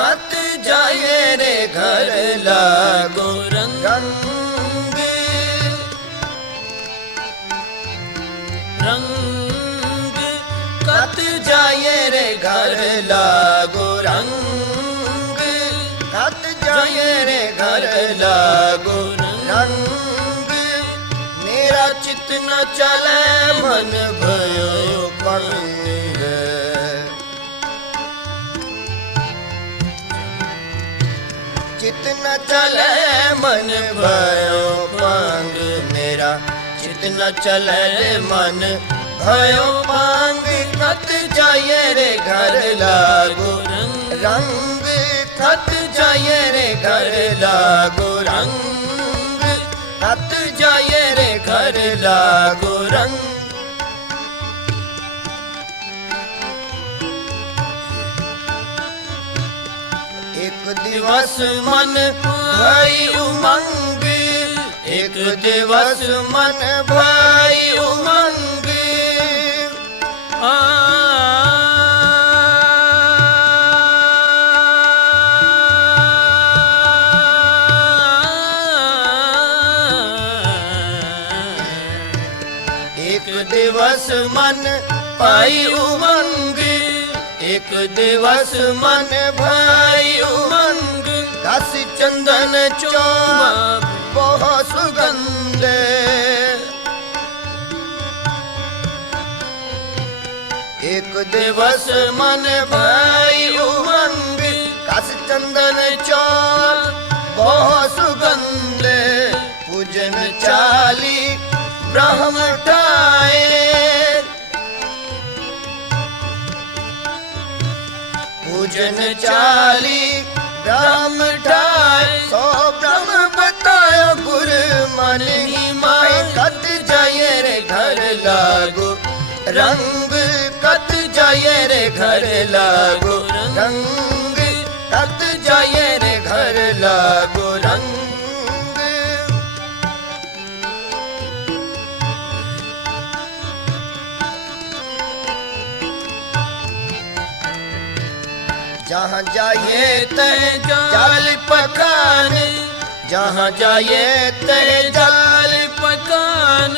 कत जाए रे घर लागो रंग रंग रंग कत जाए रे घर लागो रंग कत जाए रे घर लागो रंग मेरा चित न चले मन भयो पंग न चले मन भयो पंग मेरा चित न चले मन भयो पंग कत जाए रे घर लागो रंग रंग कत जाए रे घर लागो रंग कत जाए रे घर लागो रंग दिवस मन भई उमंग एक दिवस मन भई उमंग आ एक दिवस मन पाई ਇੱਕ ਦਿਵਸ ਮਨ ਭਾਈ ਉਮੰਗ ਦਸ ਚੰਦਨ ਚੋਮਾ ਬਹੁ ਸੁਗੰਧੇ। ਇੱਕ ਦਿਵਸ ਮਨ ਭਾਈ ਉਮੰਗ ਦਸ ਚੰਦਨ ਚੋਰ ਬਹੁ ਸੁਗੰਧੇ। ਪੂਜਨ ਚਾਲੀ ਬ੍ਰਹਮ ਜਨ ਚਾਲੀ ਬ੍ਰਹਮ ਢਾਈ ਸੋ ਬ੍ਰਹਮ ਬਤਾਇਓ ਗੁਰ ਮਨ ਹੀ ਮਾਇ ਕਤ ਜਾਏ ਰੇ ਘਰ ਲਾਗੋ। ਰੰਗ ਕਤ ਜਾਏ ਰੇ ਘਰ ਲਾਗੋ। ਰੰਗ जहाँ जाइए तय जाल पकान जहाँ जाइए तय जाल पकान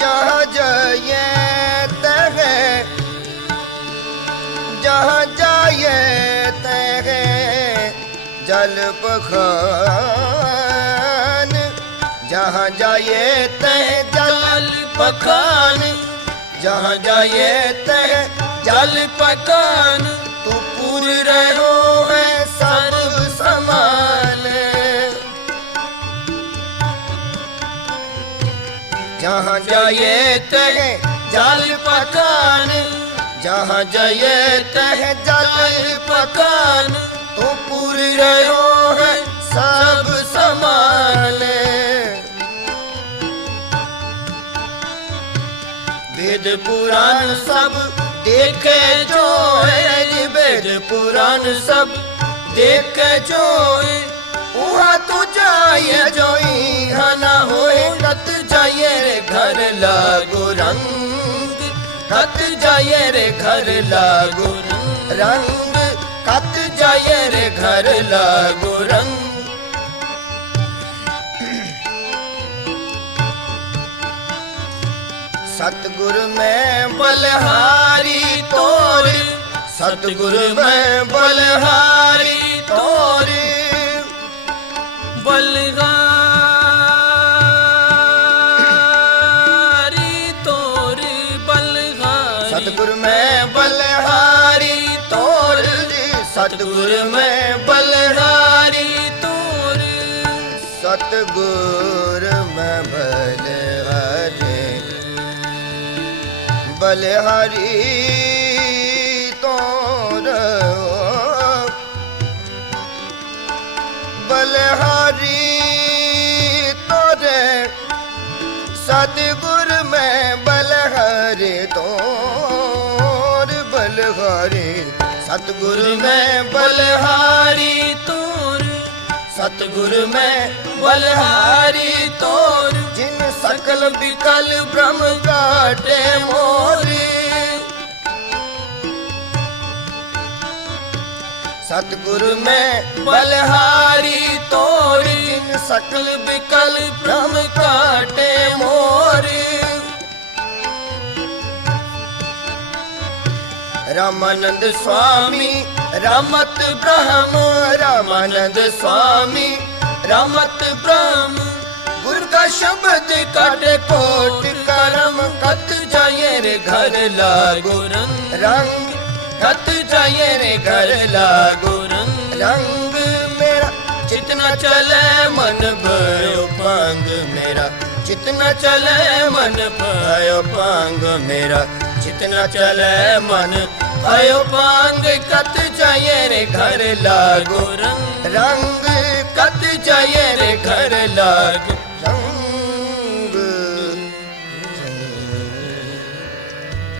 जहाँ जाइए तय जहाँ जाइए तय जल पखान जहाँ जाइए तय जल पखान जहाँ जाइए तय जल पकान तू पूर रहो है सब समान जहाँ जाइए तह जल पकान जहाँ जाइए तह जल पकान तू पूर रहो है सब समान वेद पुराण सब देखे जो है वेद पुराण सब देखे जो है उहाँ तू जाए जो यहाँ ना होए कत जाए रे घर लागो रंग कत जाए रे घर लागो रंग कत जाए रे घर लागो रंग ਸਤਗੁਰ ਮੈਂ ਬਲਹਾਰੀ ਤੋਰ। ਸਤਗੁਰ ਮੈਂ ਬਲਹਾਰੀ ਤੋਰ। ਬਲਹਾਰੀ ਤੋਰ ਬਲਹਾਰੀ। ਸਤਗੁਰ ਮੈਂ ਬਲਹਾਰੀ ਤੋਰ। ਸਤਗੁਰ ਮੈਂ ਬਲਹਾਰੀ ਤੋਰ। ਸਤਗੁਰ ਮੈਂ ਬਲਹਾਰੀ ਬਲਿਹਾਰੀ ਤੋਰ ਬਲਿਹਾਰੀ ਤੋਰੇ ਸਤਿਗੁਰ ਮੈਂ ਬਲਹਰੇ ਤੋਰ ਬਲਹਰੇ ਸਤਿਗੁਰ ਮੈਂ ਬਲਹਾਰੀ ਤੋਰ, ਸਤਿਗੁਰ ਮੈਂ ਬਲਹਾਰੀ ਤੋਰ। सकल विकल ब्रह्म काटे मोरी सतगुरु में बलहारी तोरी जिन सकल सकल बिकल ब्रह्म काटे मोरी रामानंद स्वामी रामत ब्रह्म रामानंद स्वामी रामत ब्रह्म ਸ਼ਬਦ ਕੱਢ ਕੋਟ ਕਰਮ ਕਤ ਜਾਏ ਰੇ ਘਰ ਲਾਗੋ ਰੰਗ। ਰੰਗ ਕਤ ਜਾਏ ਰੇ ਘਰ ਲਾਗੋ ਰੰਗ। ਰੰਗ ਮੇਰਾ ਚਿਤਨਾ ਚਲੇ ਮਨ ਭਇਓ ਪੰਗ ਮੇਰਾ। ਚਿਤਨਾ ਚਲੇ ਮਨ ਭਇਓ ਪੰਗ ਮੇਰਾ। ਚਿਤਨਾ ਚਲੇ ਮਨ ਭਇਓ ਪੰਗ ਕਤ ਜਾਏ ਰੇ ਘਰ ਲਾਗੋ ਰੰਗ। ਰੰਗ ਕਤ ਜਾਏ ਰੇ ਘਰ ਲਾਗੋ।